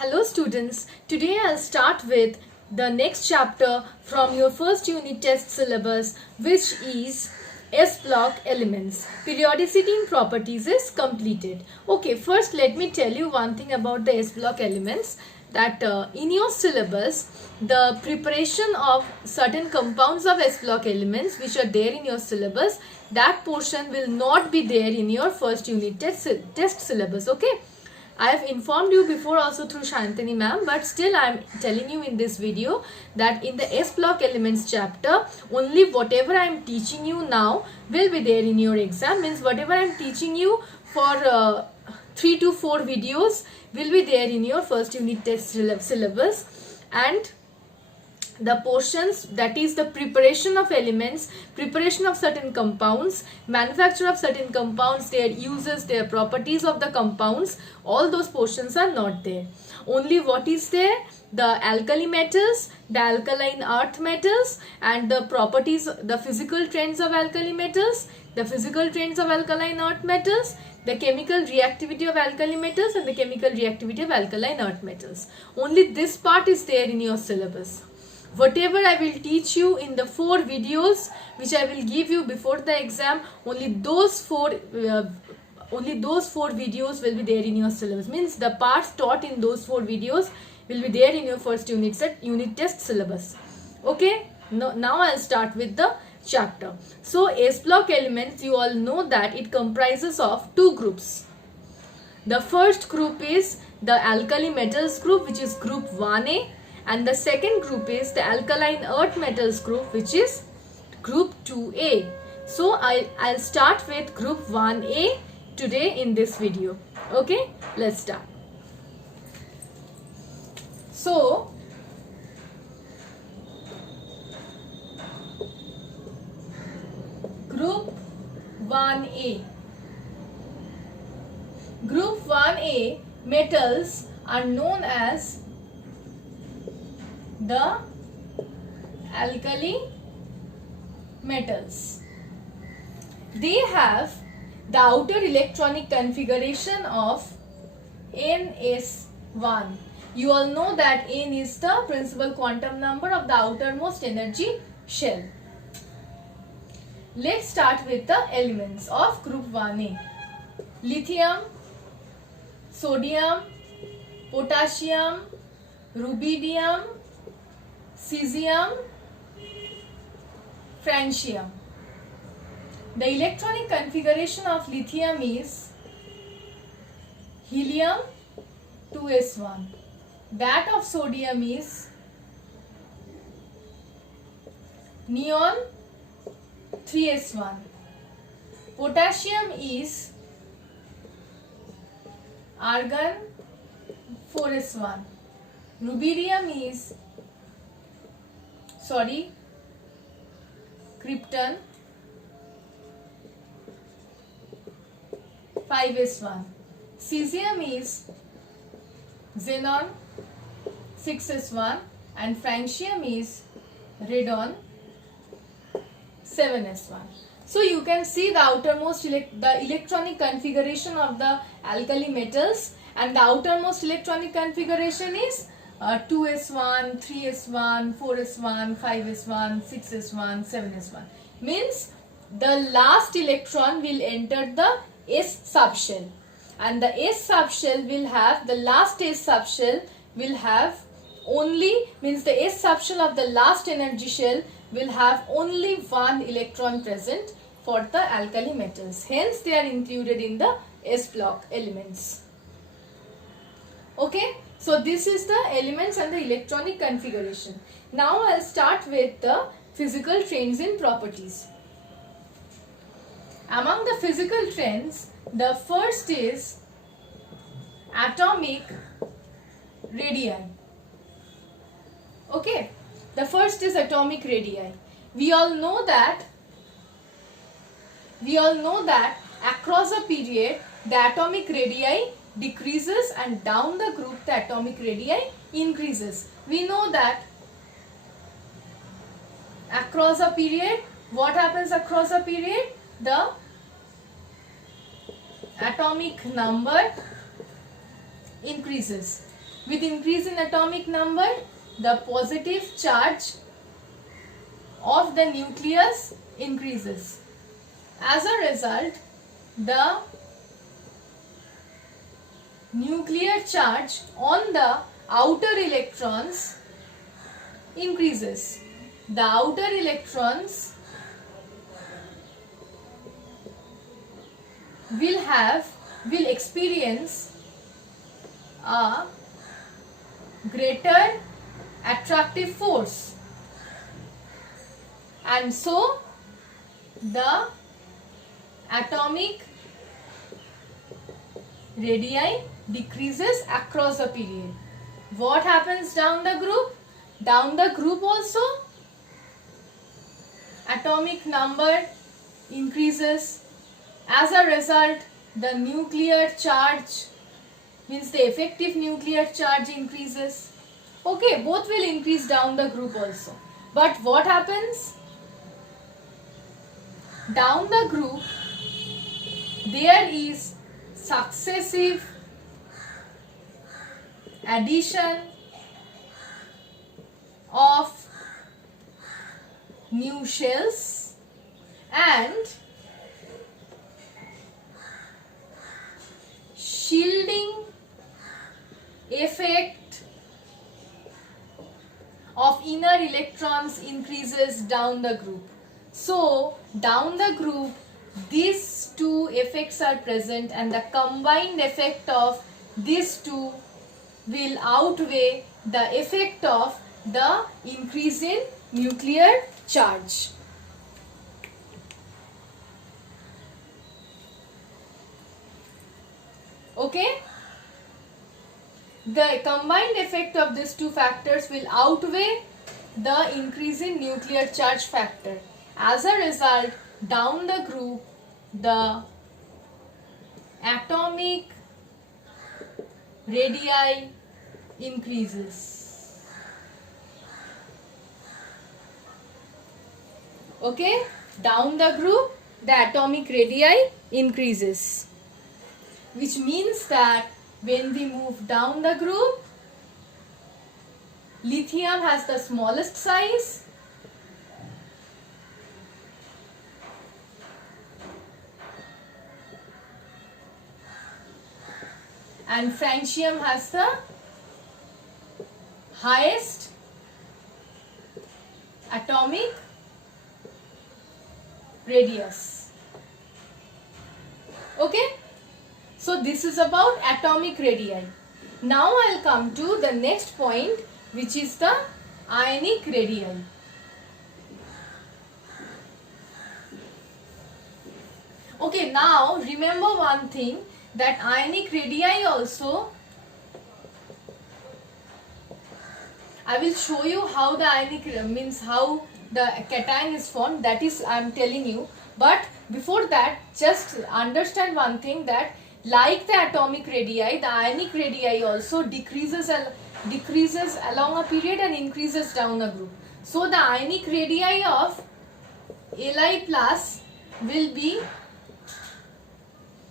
Hello students, today I'll start with the next chapter from your first unit test syllabus, which is S block elements. Periodicity in properties is completed. Okay, first let me tell you one thing about the S block elements, that in your syllabus the preparation of certain compounds of S block elements which are there in your syllabus, that portion will not be there in your first unit test syllabus. Okay, I have informed you before also through Shantini ma'am, but still I am telling you in this video that in the S block elements chapter, only whatever I am teaching you now will be there in your exam. Means whatever I am teaching you for 3 to 4 videos will be there in your first unit test syllabus, and the portions, that is the preparation of elements, preparation of certain compounds, manufacture of certain compounds, their uses, their properties of the compounds, all those portions are not there. Only what is there? The alkali metals, the alkaline earth metals, and the properties, the physical traits of alkali metals, the physical traits of alkaline earth metals, the chemical reactivity of alkali metals, and the chemical reactivity of alkaline earth metals. Only this part is there in your syllabus. Whatever I will teach you in the 4 videos which I will give you before the exam, only those 4 videos will be there in your syllabus. Means the parts taught in those 4 videos will be there in your first unit test syllabus. Okay, now I'll start with the chapter. So S block elements, you all know that it comprises of 2 groups. The first group is the alkali metals group, which is group 1A, and the second group is the alkaline earth metals group, which is group 2A. So I'll start with group 1A today in this video. Okay, let's start. So group 1A. Group 1A metals are known as the alkali metals. They have the outer electronic configuration of Ns1. You all know that N is the principal quantum number of the outermost energy shell. Let's start with the elements of group 1A. Lithium, sodium, potassium, rubidium, cesium, francium. The electronic configuration of lithium is helium 2s1. That of sodium is neon 3s1. Potassium is argon 4s1. Rubidium is krypton 5s1. Cesium is xenon 6s1, and francium is radon 7s1. So you can see the outermost the electronic configuration of the alkali metals, and the outermost electronic configuration is 2s1, 3s1, 4s1, 5s1, 6s1, 7s1. Means the last electron will enter the S subshell, and the S subshell will have, the last S subshell will have only, means the S subshell of the last energy shell will have only 1 electron present for the alkali metals. Hence they are included in the S block elements. Okay, so this is the elements and the electronic configuration. Now I'll start with the physical traits and properties. Among the physical traits, the first is atomic radii. Okay, the first is atomic radii. We all know that across a period the atomic radii decreases, and down the group the atomic radii increases. We know that across a period, what happens across a period? The atomic number increases. With increase in atomic number, the positive charge of the nucleus increases. As a result, the nuclear charge on the outer electrons increases. The outer electrons will experience a greater attractive force, and so the atomic radii decreases across the period. What happens down the group? Down the group also atomic number increases. As a result, the nuclear charge, means the effective nuclear charge, increases. Okay, both will increase down the group also. But what happens? Down the group, there is successive addition of new shells and shielding effect of inner electrons increases down the group. So down the group, these two effects are present, and the combined effect of these two will outweigh the effect of the increase in nuclear charge. Okay? The combined effect of these two factors will outweigh the increase in nuclear charge factor. As a result, down the group, the atomic radii increases. Okay? Down the group, the atomic radii increases. Which means that when we move down the group, lithium has the smallest size, and francium has the highest atomic radius. Okay? So this is about atomic radii. Now I'll come to the next point, which is the ionic radii. Okay, now remember one thing, that ionic radii also, I will show you how the ionic, means how the cation is formed, that is I am telling you. But before that, just understand one thing, that like the atomic radii, the ionic radii also decreases along a period and increases down a group. So the ionic radii of Li plus will be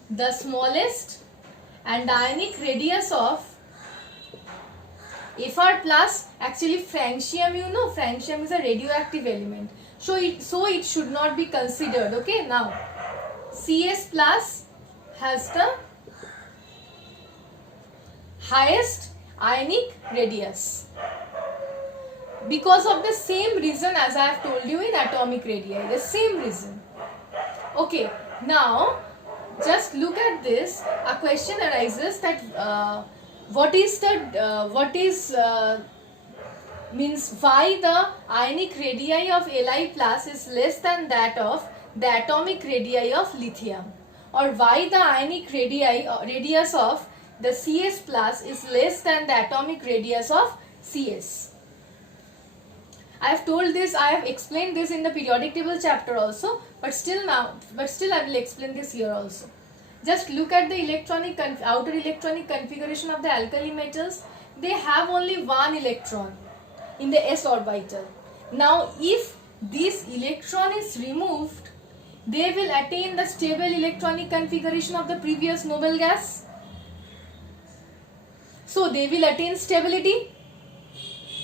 the smallest, and the ionic radius of Fr plus, actually francium, you know, francium is a radioactive element, so it should not be considered. Okay, now Cs plus has the highest ionic radius because of the same reason as I have told you in atomic radii, the same reason. Okay, now just look at this. A question arises that means why the ionic radii of Li plus is less than that of the atomic radii of lithium, or why the ionic radius of the Cs plus is less than the atomic radius of Cs. I have told this, I have explained this in the periodic table chapter also, but still I will explain this here also. Just look at the outer electronic configuration of the alkali metals. They have only one electron in the s orbital. Now if this electron is removed, they will attain the stable electronic configuration of the previous noble gas. So they will attain stability.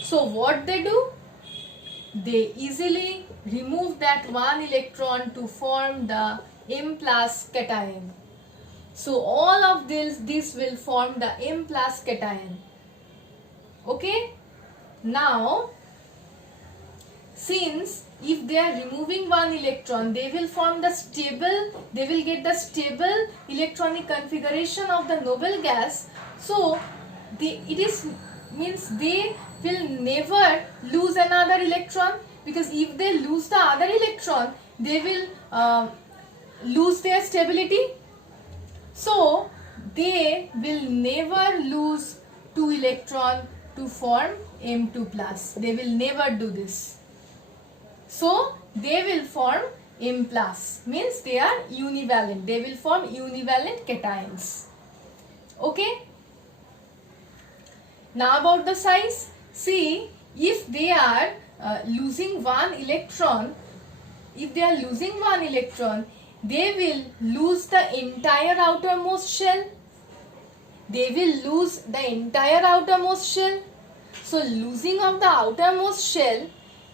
So what they do? They easily remove that one electron to form the M plus cation. So all of this will form the M plus cation. Okay. Now, since if they are removing one electron, they will get the stable electronic configuration of the noble gas. So they will never lose another electron, because if they lose the other electron, they will lose their stability. So they will never lose two electron to form M2 plus. They will never do this. So they will form M plus, means they are univalent. They will form univalent cations. Okay. Now about the size. See, if they are losing one electron, they will lose the entire outermost shell. So losing of the outermost shell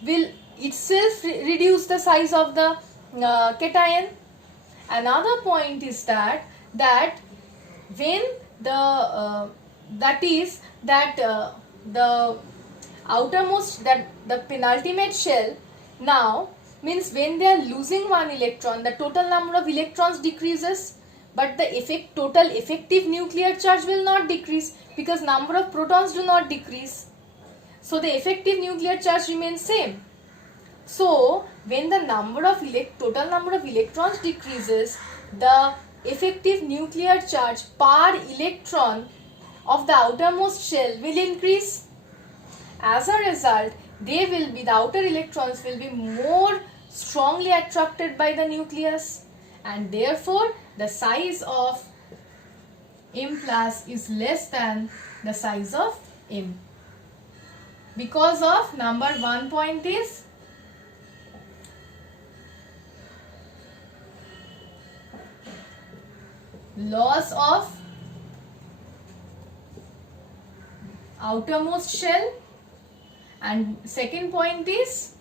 will itself reduce the size of the cation. Another point is that when the outermost, the penultimate shell, now means when they are losing one electron, the total number of electrons decreases, but the total effective nuclear charge will not decrease, because number of protons do not decrease. So the effective nuclear charge remains same. So when the total number of electrons decreases, the effective nuclear charge per electron of the outermost shell will increase. As a result, the outer electrons will be more strongly attracted by the nucleus, and therefore the size of M plus is less than the size of M. Because of number 1 point is loss of outermost shell, and second point is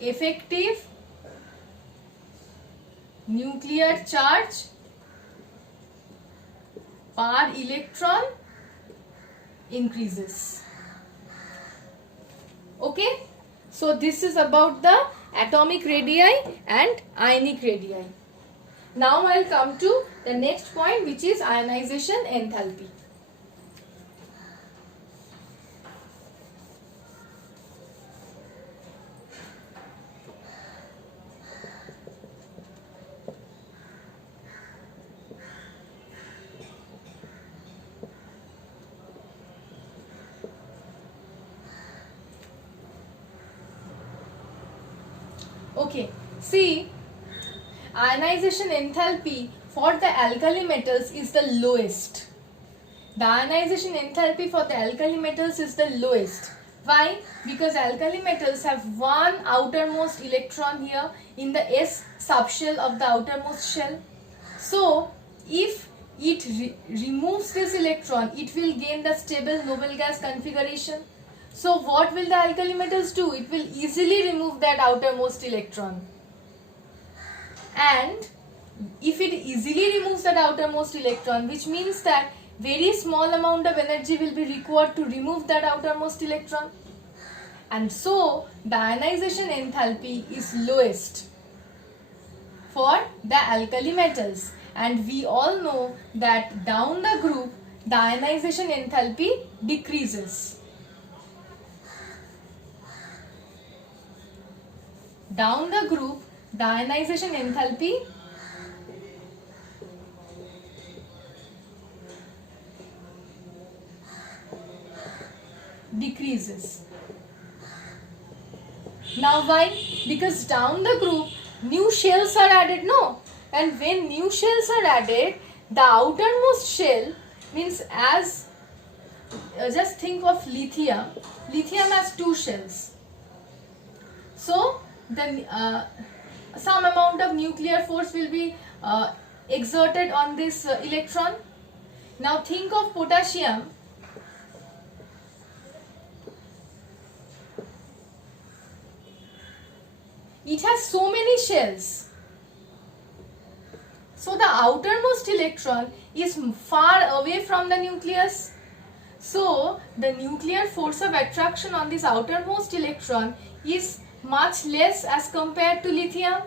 effective nuclear charge per electron increases. Okay, so this is about the atomic radii and ionic radii. Now I will come to the next point, which is ionization enthalpy. Okay, see, ionization enthalpy for the alkali metals is the lowest. The ionization enthalpy for the alkali metals is the lowest. Why? Because alkali metals have one outermost electron here in the S subshell of the outermost shell. So, if it removes this electron, it will gain the stable noble gas configuration. So what will the alkali metals do? It will easily remove that outermost electron. And if it easily removes that outermost electron, which means that very small amount of energy will be required to remove that outermost electron. And so the ionization enthalpy is lowest for the alkali metals. And we all know that down the group, the ionization enthalpy decreases. Down the group, the ionization enthalpy decreases. Now why? Because down the group, new shells are added, no? And when new shells are added, the outermost shell means as, just think of lithium. Lithium has two shells. So, then some amount of nuclear force will be exerted on this electron. Now think of potassium. It has so many shells. So the outermost electron is far away from the nucleus. So the nuclear force of attraction on this outermost electron is much less as compared to lithium.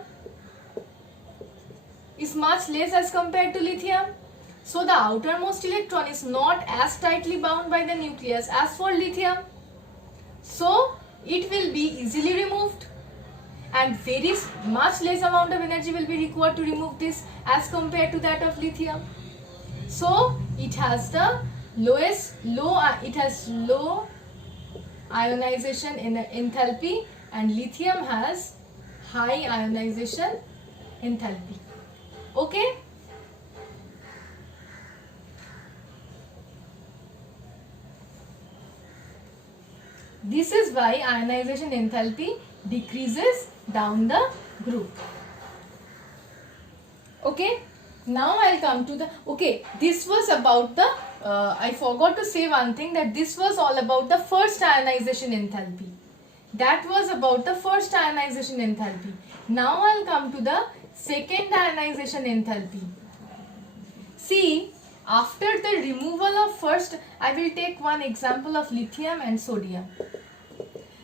So the outermost electron is not as tightly bound by the nucleus as for lithium. So it will be easily removed, and very much less amount of energy will be required to remove this as compared to that of lithium. So it has the low ionization enthalpy, and lithium has high ionization enthalpy. Okay? This is why ionization enthalpy decreases down the group. Okay? Now I'll come to this was about the, I forgot to say one thing, that this was all about the first ionization enthalpy. That was about the first ionization enthalpy. Now I'll come to the second ionization enthalpy. See, after the removal of first, I will take one example of lithium and sodium.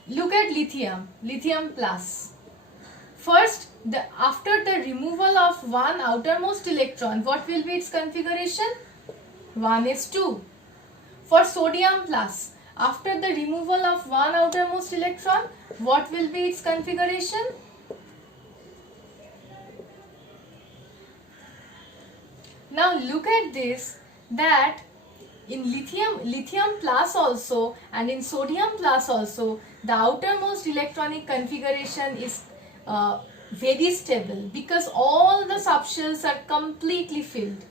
Look at lithium plus. First, after the removal of one outermost electron, what will be its configuration? 1s2. For sodium plus, after the removal of one outermost electron, what will be its configuration? Now look at this, that in lithium plus also and in sodium plus also, the outermost electronic configuration is very stable, because all the subshells are completely filled.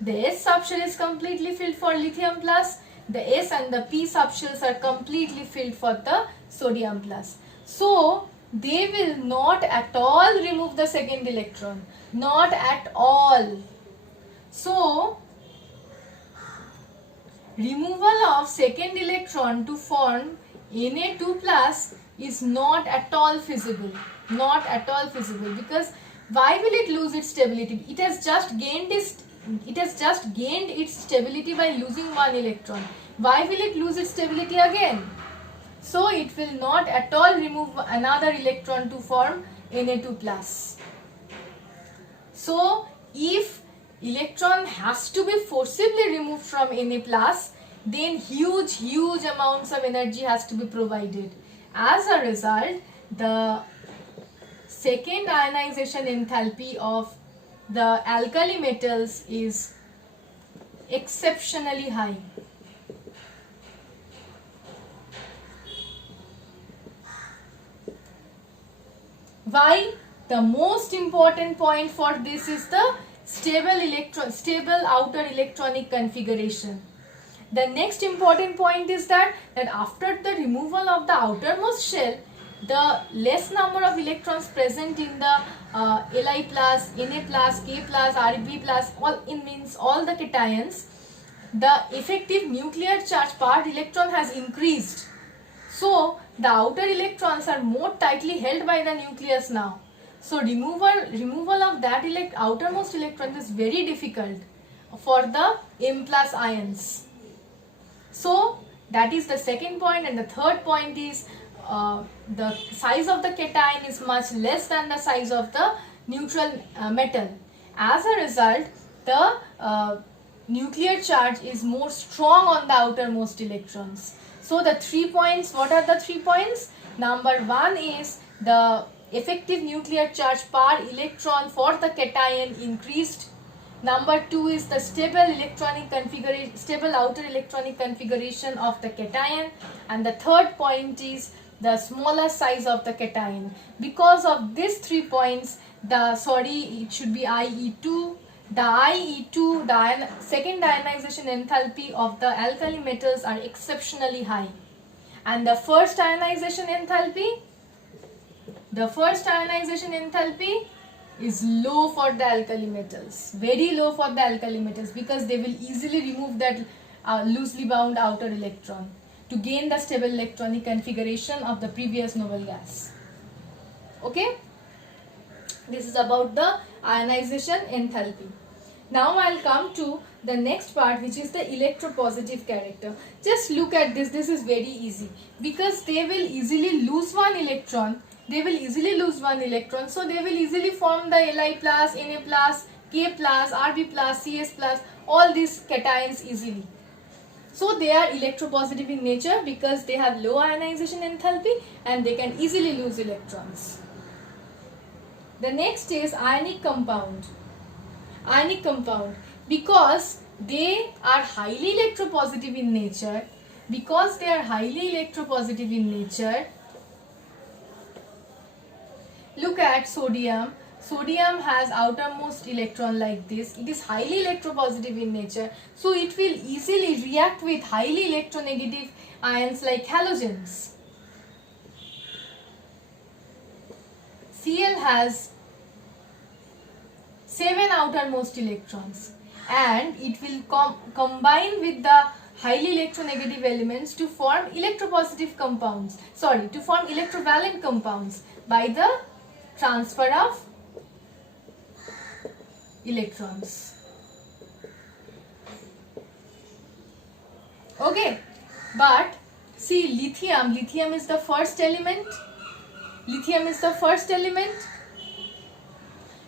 The S subshell is completely filled for lithium plus, the S and the P subshells are completely filled for the sodium plus. So they will not at all remove the second electron, not at all. So removal of second electron to form Na2 plus is not at all feasible. Because why will it lose its stability? It has just gained its stability by losing one electron. Why will it lose its stability again? So it will not at all remove another electron to form Na2 plus. So if electron has to be forcibly removed from Na plus, then huge amounts of energy has to be provided. As a result, the second ionization enthalpy of the alkali metals is exceptionally high. Why? The most important point for this is the stable outer electronic configuration. The next important point is that after the removal of the outermost shell, the less number of electrons present in the Li plus, Na plus, K plus, Rb plus, all the cations, the effective nuclear charge per electron has increased. So the outer electrons are more tightly held by the nucleus now. So removal of that outermost electron is very difficult for the M plus ions. So that is the second point, and the third point is the size of the cation is much less than the size of the neutral metal. As a result, the nuclear charge is more strong on the outermost electrons. So the 3 points, what are the 3 points? Number 1 is the effective nuclear charge per electron for the cation increased. Number 2 is the stable outer electronic configuration of the cation, and the third point is the smaller size of the cation. Because of these 3 points, it should be IE2. The IE2, the second ionization enthalpy of the alkali metals are exceptionally high, and the first ionization enthalpy is low for the alkali metals, very low for the alkali metals, because they will easily remove that loosely bound outer electron to gain the stable electronic configuration of the previous noble gas. Okay, this is about the ionization enthalpy. Now I'll come to the next part, which is the electropositive character. Just look at this. This is very easy, because they will easily lose one electron. So they will easily form the Li plus, Na plus, K plus, Rb plus, Cs plus, all these cations easily. So they are electropositive in nature because they have low ionization enthalpy and they can easily lose electrons. The next is ionic compound. Ionic compound, because they are highly electropositive in nature, look at sodium. Sodium has outermost electron like this. It is highly electropositive in nature, so it will easily react with highly electronegative ions like halogens. Cl has 7 outermost electrons, and it will combine with the highly electronegative elements to form electropositive compounds, to form electrovalent compounds by the transfer of electrons. Okay, but see, lithium is the first element.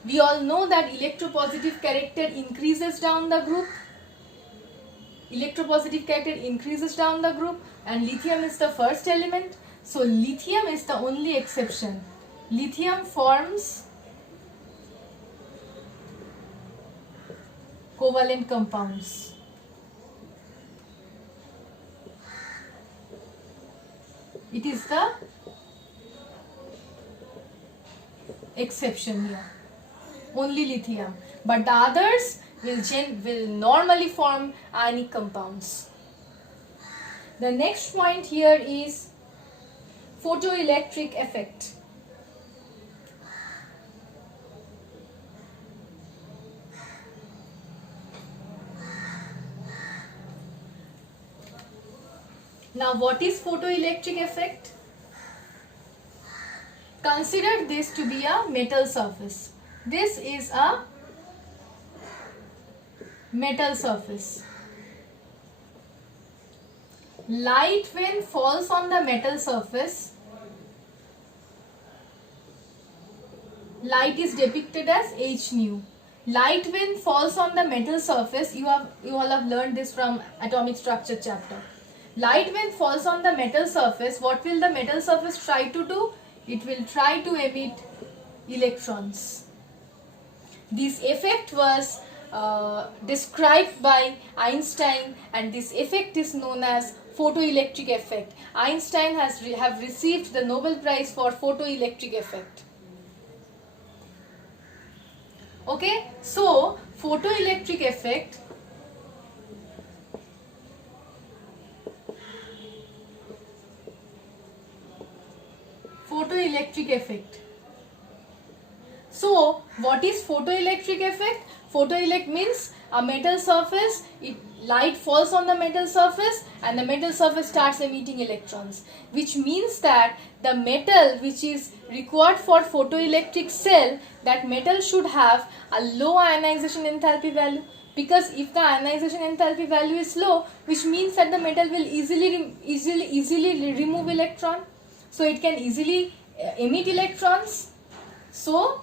We all know that electropositive character increases down the group. And lithium is the first element. So lithium is the only exception. Lithium forms covalent compounds. It is the exception here. Only lithium, but the others will normally form ionic compounds. The next point here is photoelectric effect. Now, what is photoelectric effect? Consider this to be a metal surface. This is a metal surface. Light, when falls on the metal surface, light is depicted as h nu. Light, when falls on the metal surface, you all have learned this from atomic structure chapter. Light, when falls on the metal surface, what will the metal surface try to do? It will try to emit electrons. This effect was described by Einstein, and this effect is known as photoelectric effect. Einstein have received the Nobel Prize for photoelectric effect. Okay, so photoelectric effect So, what is photoelectric effect? Photoelect means a metal surface, light falls on the metal surface and the metal surface starts emitting electrons, which means that the metal which is required for photoelectric cell, that metal should have a low ionization enthalpy value, because if the ionization enthalpy value is low, which means that the metal will easily remove electron, so it can easily emit electrons. So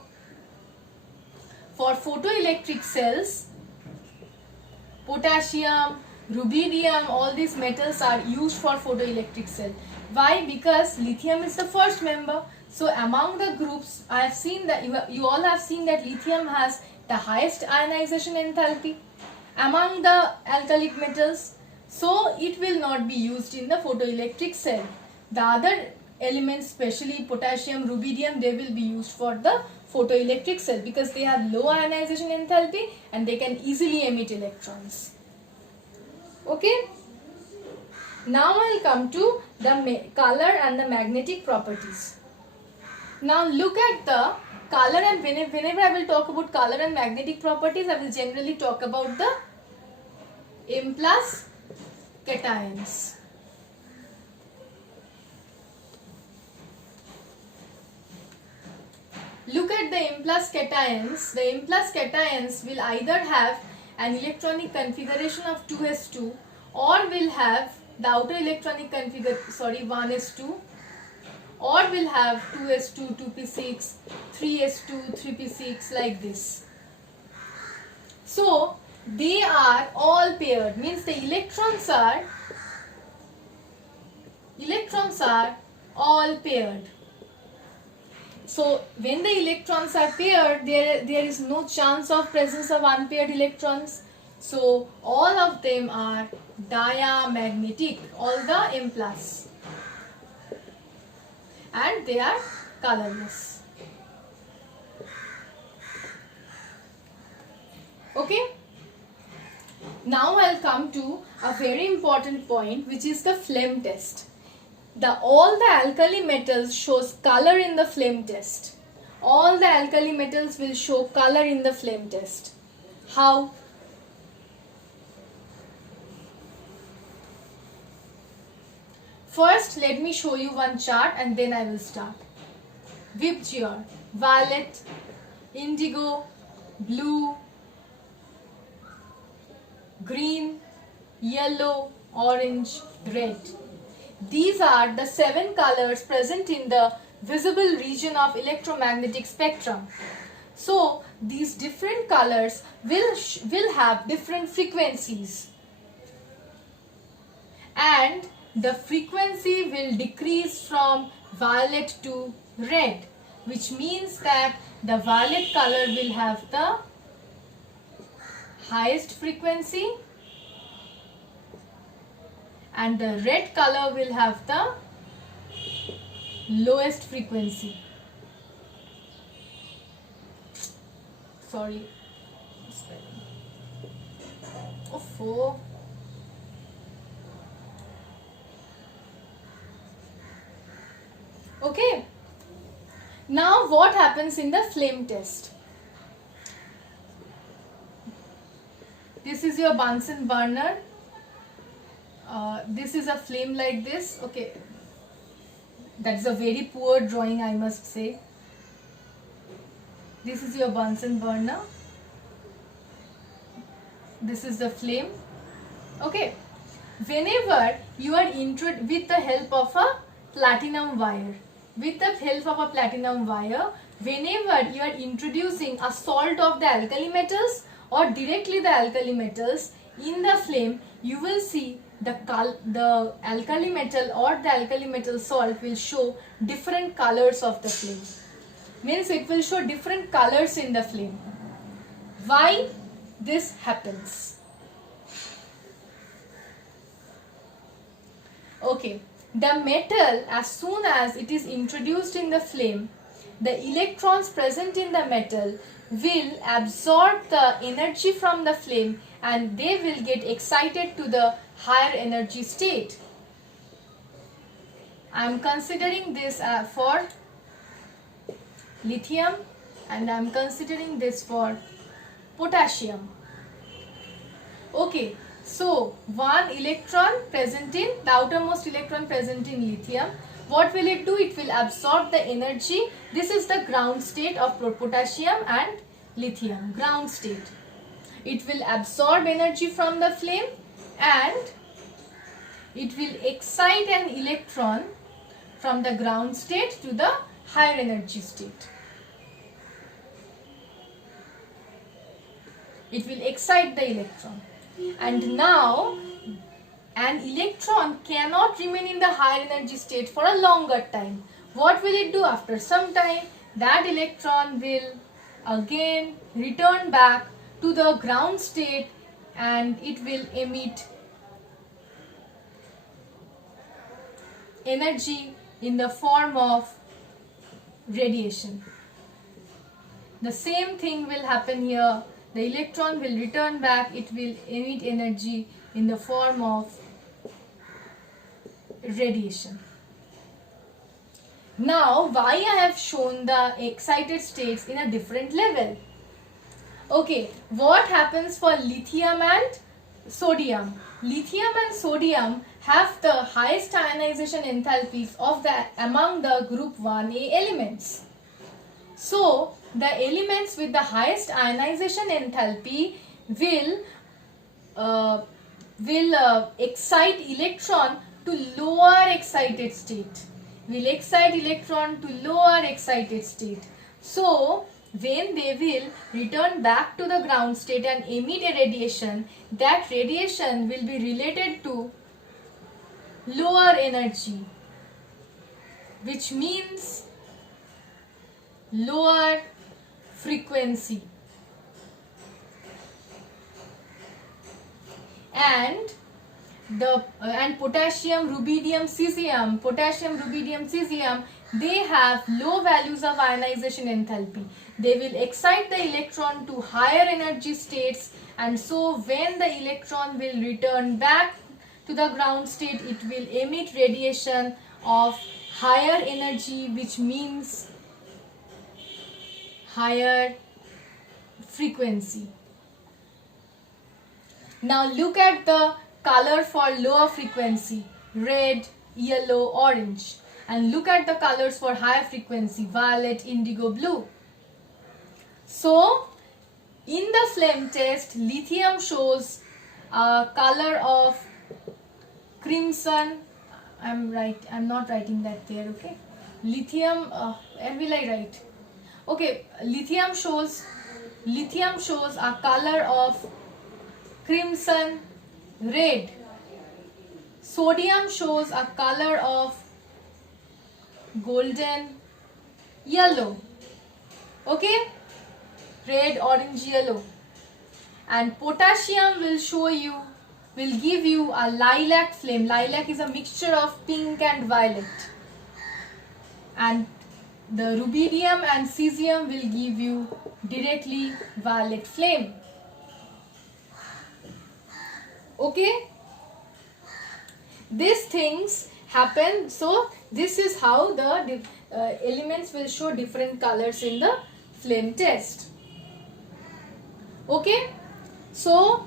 for photoelectric cells, potassium, rubidium, all these metals are used for photoelectric cell. Why? Because lithium is the first member. So among the groups, I have seen that you all have seen that lithium has the highest ionization enthalpy among the alkalic metals. So it will not be used in the photoelectric cell. The other elements, especially potassium, rubidium, they will be used for the photoelectric cell because they have low ionization enthalpy and they can easily emit electrons. Okay. Now I'll come to the color and the magnetic properties. Now look at the color, and whenever I will talk about color and magnetic properties, I will generally talk about the M plus cations. Look at the M plus cations. The M plus cations will either have an electronic configuration of 2s2 or will have the outer electronic configuration 1s2, or will have 2s2, 2p6, 3s2, 3p6, like this. So they are all paired, means the electrons are all paired. So when the electrons are paired, there is no chance of presence of unpaired electrons. So all of them are diamagnetic, all the M plus, and they are colorless. Okay. Now I'll come to a very important point, which is the flame test. All the alkali metals shows color in the flame test. All the alkali metals will show color in the flame test. How? First, let me show you one chart and then I will start. VIBGYOR, violet, indigo, blue, green, yellow, orange, red. These are the 7 colors present in the visible region of electromagnetic spectrum. So these different colors will have different frequencies, and the frequency will decrease from violet to red, which means that the violet color will have the highest frequency and the red color will have the lowest frequency. Sorry. Oh. Okay. Now what happens in the flame test? This is your Bunsen burner. This is a flame like this. Okay, that's a very poor drawing, I must say. This is your Bunsen burner. This is the flame. Okay, whenever you are with the help of a platinum wire, whenever you are introducing a salt of the alkali metals or directly the alkali metals in the flame, you will see the alkali metal or the alkali metal salt will show different colors of the flame. Means it will show different colors in the flame. Why this happens? Okay, the metal, as soon as it is introduced in the flame, the electrons present in the metal will absorb the energy from the flame and they will get excited to the higher energy state. I am considering this for lithium and I am considering this for potassium. Okay, so one electron present in, the outermost electron present in lithium, what will it do? It will absorb the energy. This is the ground state of potassium and lithium, ground state. It will absorb energy from the flame and it will excite an electron from the ground state to the higher energy state. It will excite the electron. And now an electron cannot remain in the higher energy state for a longer time. What will it do? After some time, that electron will again return back to the ground state and it will emit energy in the form of radiation. The same thing will happen here. The electron will return back, it will emit energy in the form of radiation. Now, why I have shown the excited states in a different level? Okay, what happens for lithium and sodium? Lithium and sodium have the highest ionization enthalpies of the among the group 1a elements. So, the elements with the highest ionization enthalpy will excite electron to lower excited state. Will excite electron to lower excited state. So, when they will return back to the ground state and emit a radiation, that radiation will be related to lower energy, which means lower frequency. And potassium, rubidium, cesium, they have low values of ionization enthalpy. They will excite the electron to higher energy states, and so when the electron will return back to the ground state, it will emit radiation of higher energy, which means higher frequency. Now look at the color for lower frequency: red, yellow, orange. And look at the colors for higher frequency: violet, indigo, blue. So, in the flame test, lithium shows a color of crimson. I'm not writing that there, okay? Lithium, where will I write? Okay, lithium shows a color of crimson, red. Sodium shows a color of golden, yellow. Okay? Red, orange, yellow. And potassium will give you a lilac flame. Lilac is a mixture of pink and violet. And the rubidium and cesium will give you directly violet flame. Okay? These things happen. So this is how the elements will show different colors in the flame test. Okay? So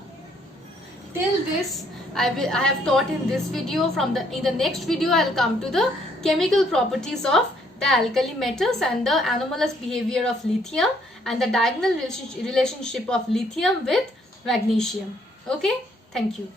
till this I have taught in this video. In the next video I will come to the chemical properties of the alkali metals and the anomalous behavior of lithium and the diagonal relationship of lithium with magnesium. Okay? Thank you.